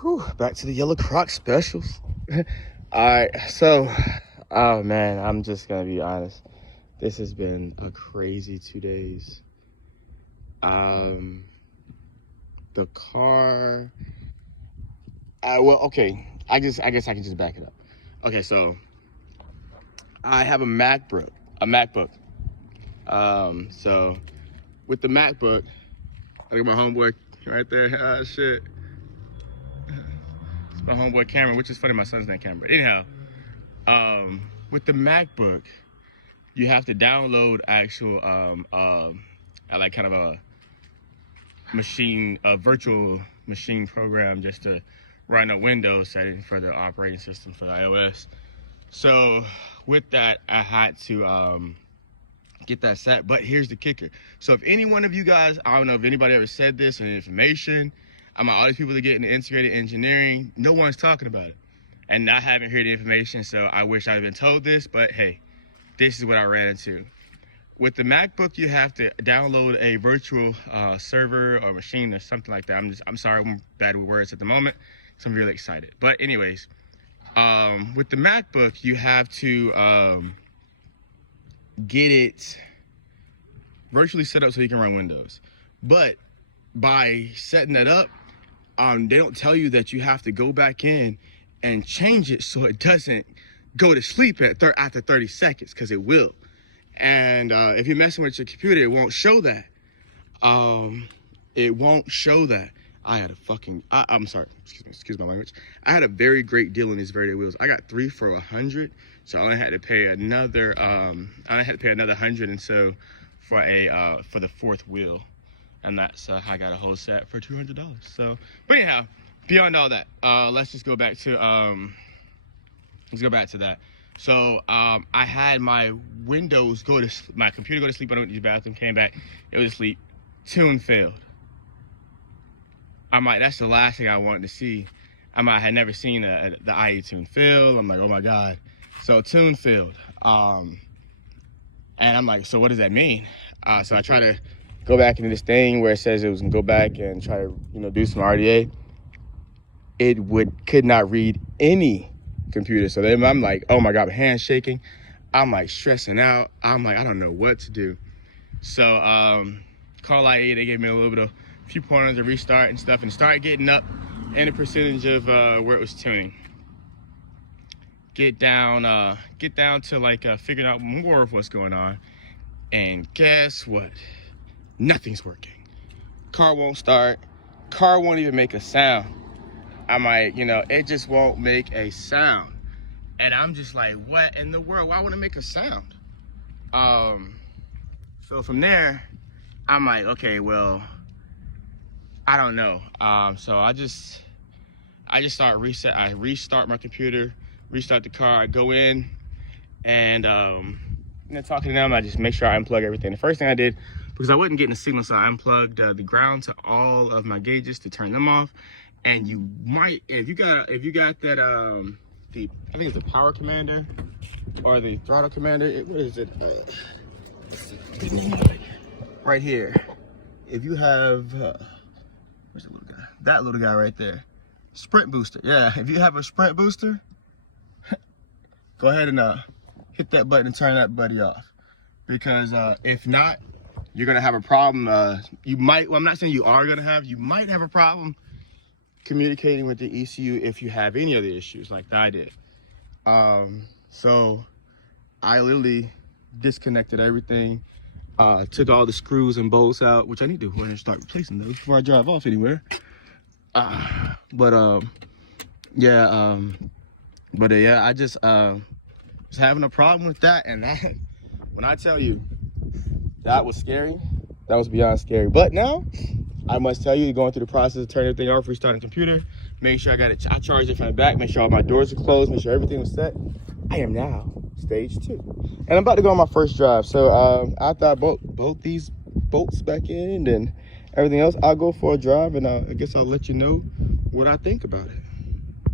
Whew, back to the Yellow Croc specials. All right, so, oh man, I'm just gonna be honest. This has been a crazy 2 days. The car. Well, okay. I guess I can just back it up. Okay, so I have a MacBook. So with the MacBook, I got my homeboy right there. Shit. It's my homeboy Cameron, which is funny. My son's name Cameron. But anyhow, with the MacBook, you have to download actual like kind of a virtual machine program just to run a Windows setting for the operating system for the iOS. So with that, I had to get that set. But here's the kicker. So if any one of you guys, I don't know if anybody ever said this in information, all these people that get into integrated engineering, no one's talking about it. And I haven't heard the information, so I wish I'd been told this, but hey, this is what I ran into. With the MacBook, you have to download a virtual server or machine or something like that. I'm sorry, I'm bad with words at the moment, so I'm really excited. But anyways, with the MacBook, you have to get it virtually set up so you can run Windows. But by setting that up, they don't tell you that you have to go back in and change it so it doesn't go to sleep after 30 seconds, because it will. And if you're messing with your computer, it won't show that. It won't show that. I had a fucking, I'm sorry, excuse my language. I had a very great deal on these Verde wheels. I got 3 for $100, so I only had to pay another, $100 and so for the 4th wheel. And that's how I got a whole set for $200. So, but anyhow, beyond all that, let's just go back to, that. So I had my my computer go to sleep. I went to the bathroom, came back, it was asleep. Tune failed. That's the last thing I wanted to see. I had never seen the IE tune fail. I'm like, oh my God. So tune failed. And I'm like, so what does that mean? So I try to go back into this thing where it says it was gonna go back and try to, do some RDA. It could not read any computer. So then I'm like, oh my God, my hand's shaking. I'm like stressing out. I'm like, I don't know what to do. So call IE, they gave me a few pointers to restart and stuff, and start getting up in the percentage of where it was tuning. Get down to like figuring out more of what's going on. And guess what? Nothing's working. Car won't start. Car won't even make a sound. I'm like, it just won't make a sound. And I'm just like, what in the world? Why wouldn't it make a sound? So from there, I'm like, okay, well, I don't know. So I restart my computer, restart the car. I go in and talking to them, I just make sure I unplug everything. The first thing I did, because I wasn't getting a signal, so I unplugged the ground to all of my gauges to turn them off. And you might, if you got that, I think it's the power commander or the throttle commander. What is it? Right here. If you have, where's the little guy? That little guy right there. Sprint booster. Yeah, if you have a sprint booster, go ahead and hit that button and turn that buddy off. Because if not, you're gonna have a problem. I'm not saying you might have a problem communicating with the ECU if you have any other issues like I did. So I literally disconnected everything, took all the screws and bolts out, which I need to go ahead and start replacing those before I drive off anywhere. Yeah, I just was having a problem with that, and that, when I tell you, that was scary. That was beyond scary. But now, I must tell you, going through the process of turning everything off, restarting the computer, make sure I charged it from the back, make sure all my doors are closed, make sure everything was set. I am now stage 2. And I'm about to go on my first drive. So after I bolt these bolts back in and everything else, I'll go for a drive, and I guess I'll let you know what I think about it.